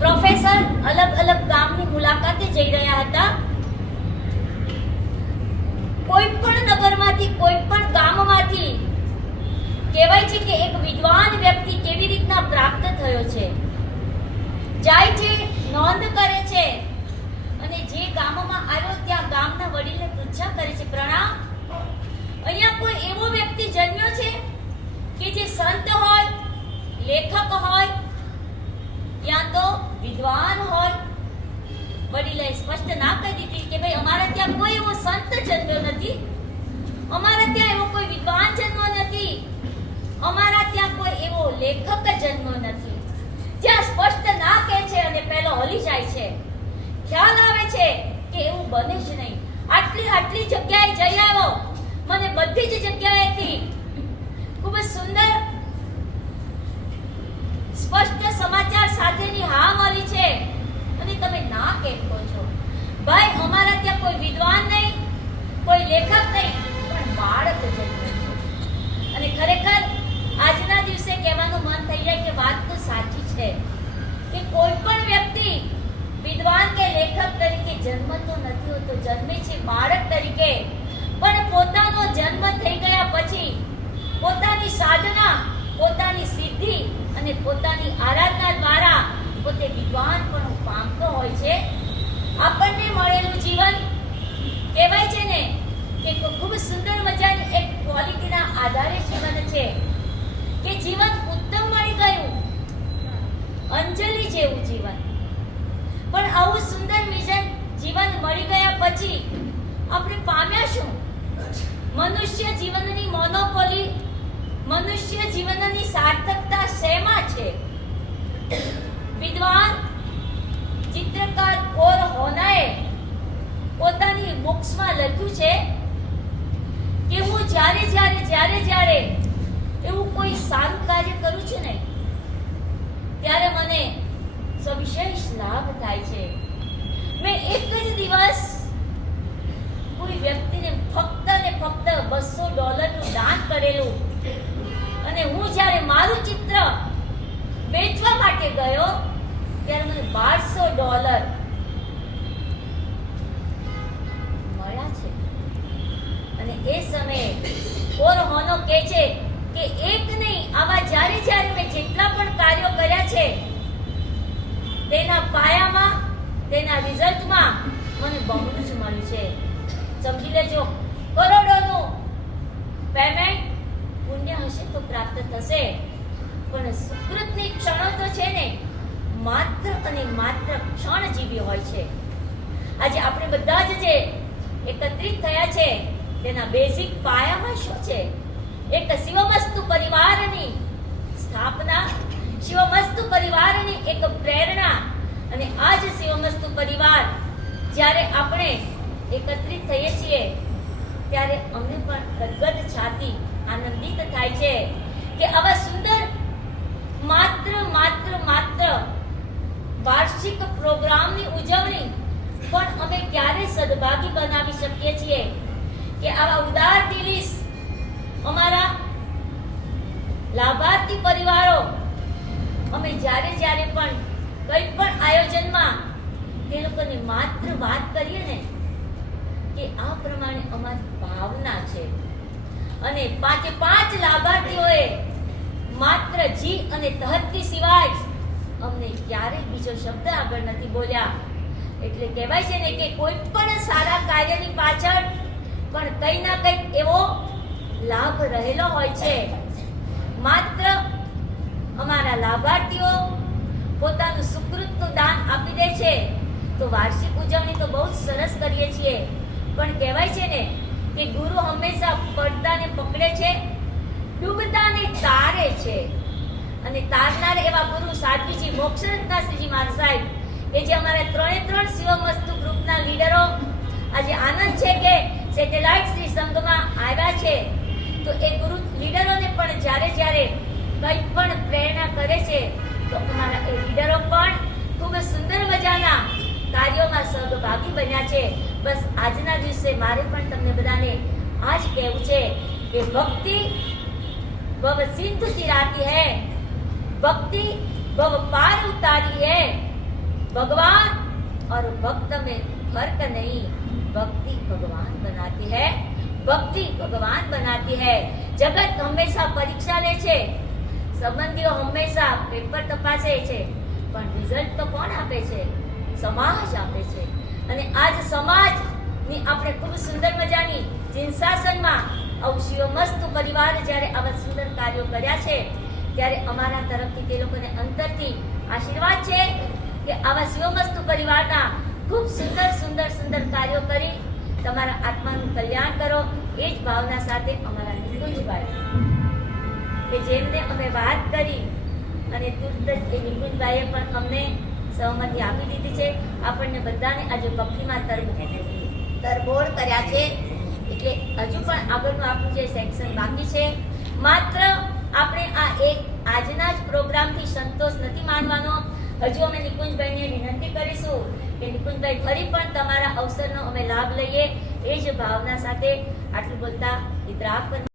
Professor અલગ અલગ ગામની મુલાકાતે જઈ રહ્યા હતા. કોઈ પણ નગરમાંથી, કોઈ પણ ગામમાંથી કહેવાય છે કે એક વિદ્વાન વ્યક્તિ કેવી રીતના પ્રાપ્ત થયો છે. જાય છે, નોંધ કરે છે અને જે ગામમાં આવ્યો ત્યાં ગામના વડીલને પૂછા કરે છે, પ્રણામ, અહીંયા કોઈ એવો વ્યક્તિ જન્મ્યો છે કે જે સંત હોય, લેખક હોય, યા તો વિદ્વાન હોય? વડીલે સ્પષ્ટ ના કહી દીધી કે ભાઈ અમારા ત્યાં કોઈ એવો સંત જન્મ્યો નથી, અમારા ત્યાં એવો કોઈ વિદ્વાન જન્મ્યો નથી, અમારા ત્યાં કોઈ એવો લેખક જન્મ્યો નથી. જ્યાં સ્પષ્ટ ના કહે છે અને પહેલો હલી જાય છે, ખ્યાલ આવે છે કે એવું બને જ નહીં. આટલી જગ્યાએ જઈ આવો, મને બધી જ જગ્યાએથી ખૂબ જ સુંદર સ્પષ્ટ સમાચાર સાથેની હા મળી છે અને તમે ના કેમ કહો છો? ભાઈ, અમારા ત્યાં કોઈ વિદ્વાન નહીં, કોઈ લેખક નહીં, પણ બાળક જન્મે છે. અને ખરેખર આજના દિવસે કહેવાનું મન થઈ જાય કે વાત તો સાચી છે કે કોઈ પણ વ્યક્તિ વિદ્વાન કે લેખક તરીકે જન્મતો નથી હોતો, જન્મે છે બાળક તરીકે. પણ પોતાનો જન્મ થઈ ગયા પછી પોતાની સાધના, પોતાની સિદ્ધિ અને પોતાની આરાધના દ્વારા પોતે વિદ્વાન પણ પામતો હોય છે. આપણને મળેલું જીવન કહેવાય છે ને કે ખૂબ સુંદર મજાની એક ક્વોલિટીના આધારે જીવન છે કે જીવન ઉત્તમ મળી ગયું, અંજલિ જેવું જીવન. પણ આવું સુંદર જીવન મળી ગયા પછી આપણે પામ્યા શું? મનુષ્ય જીવનની મોનોપોલી, મનુષ્ય જીવનની સાર્થકતા શેમાં છે? વિદ્વાન ચિત્રકાર ઓર હોનાએ પોતાની બુક્સમાં લખ્યું છે કે હું જ્યારે એવું કોઈ સારું કાર્ય કરું છું ને ત્યારે મને સવિશેષ લાભ થાય છે. મેં એક જ દિવસ કોઈ વ્યક્તિને ફક્ત ને ફક્ત $200 દાન કરેલું અને હું જ્યારે મારું ચિત્ર વેચવા માટે ગયો ત્યારે મને $1200 મળ્યા છે. અને એ સમયે ઓર હોનો કહે છે કે એક નહીં, આવા જ્યારે મેં જેટલા પણ કાર્યો કર્યા છે તેના પાયામાં, તેના રિઝલ્ટમાં મને બમણું જ મળ્યું છે. સમજી લેજો, કરોડોનું પેમેન્ટ પુણ્ય હશે તો પ્રાપ્ત થશે, પણ સુકૃતની ક્ષણો તો છે ને માત્ર અને માત્ર ક્ષણજીવી હોય છે. આજે આપણે બધા જ જે એકત્રિત થયા છે તેના બેઝિક પાયામાં શું છે? એક શિવમસ્તુ પરિવારની સ્થાપના, શિવમસ્તુ પરિવારની એક પ્રેરણા. અને આ જ શિવમસ્તુ પરિવાર જ્યારે આપણે એકત્રિત થઈએ છીએ ત્યારે અમને પણ ગદગદ છાતી આનંદિત થાય છે કે આવા સુંદર માત્ર વાર્ષિક પ્રોગ્રામની ઉજવણી પણ અમે ક્યારે સદભાગી બનાવી શકીએ છીએ કે આવા ઉદાર દિલીસ અમારા લાભાર્થી પરિવારો અમે જ્યારે પણ કંઈ પણ આયોજનમાં તે લોકોને માત્ર વાત કરીએ ને કે આ પ્રમાણે અમારી ભાવના છે. અને 5 લાભાર્થીઓએ માત્ર જી અને તહતથી સિવાય અમને ક્યારેય બીજો શબ્દ આગળ નથી બોલ્યા. એટલે કહેવાય છે ને કે કોઈ પણ સારા કાર્યની પાછળ પણ કંઈ ના કંઈક એવો લાભ રહેલો હોય છે. માત્ર અમારા લાભાર્થીઓ પોતાનું સુકૃતનું દાન આપી દે છે તો વાર્ષિક ઉજવણી તો બહુ સરસ કરીએ છીએ, પણ કહેવાય છે ને કે ગુરુ હંમેશા પડદાને પકડે છે, ડૂબતાને તારે છે. અને તારનાર એવા ગુરુ સાધ્વીજી મોક્ષરત્નાશ્રીજી મહારાજ સાહેબ કે જે અમારા 3 શિવમસ્તુ ગ્રુપના લીડરો, આજે આનંદ છે કે સેટેલાઇટ શ્રી સંઘમાં આવ્યા છે. તો એ ગુરુ લીડરોને પણ જ્યારે કંઈ પણ પ્રેરણા કરે છે તો અમારા એ લીડરો પણ ખૂબ સુંદર મજાના કાર્યોમાં સહભાગી બન્યા છે. બસ આજના દિવસે મારે પણ તમને બધાને આ જ કહેવું છે કે ભક્તિ भव सिंधु चिराती है, भक्ति भव पार उतारी है, भगवान और भक्त में फर्क नहीं, भक्ति भगवान बनाती है, भक्ति भगवान बनाती है। जगत हमेशा परीक्षा ले छे, संबंधीओ हमेशा पेपर तपासे छे, पण रिઝલ્ટ તો કોણ આપે છે? સમાજ આપે છે। અને આજ સમાજની આપણે ખૂબ સુંદર મજાની જીનશાસનમાં આવું શિવમસ્તુ પરિવાર જ્યારે આવા સુંદર કાર્યો કર્યા છે, ત્યારે અમારા તરફથી તે લોકોને અંતરથી આશીર્વાદ છે કે આવા શિવમસ્તુ પરિવારના ખૂબ સુંદર સુંદર સુંદર કાર્યો કરી તમારા આત્માનું કલ્યાણ કરો, એ જ ભાવના સાથે અમારા નિકુંજભાઈ કે જેમને અમે વાત કરી અને તુરત જ એ નિકુંજભાઈએ પણ અમને સહમતિ આપી દીધી છે। આપણને બધાને આજે ભક્તિમાં તરબોળ કર્યા છે, એટલે હજુ પણ આગળનું આપણું જે સેક્શન બાકી છે। માત્ર આપણે આ એક આજના જ પ્રોગ્રામથી સંતોષ નથી માનવાનો। હજુ અમે નિકુંજભાઈને વિનંતી કરીશું કે નિકુંજભાઈ ફરી પણ તમારા અવસરનો અમે લાભ લઈએ, એ જ ભાવના સાથે આટલું બોલતા વિતરાગ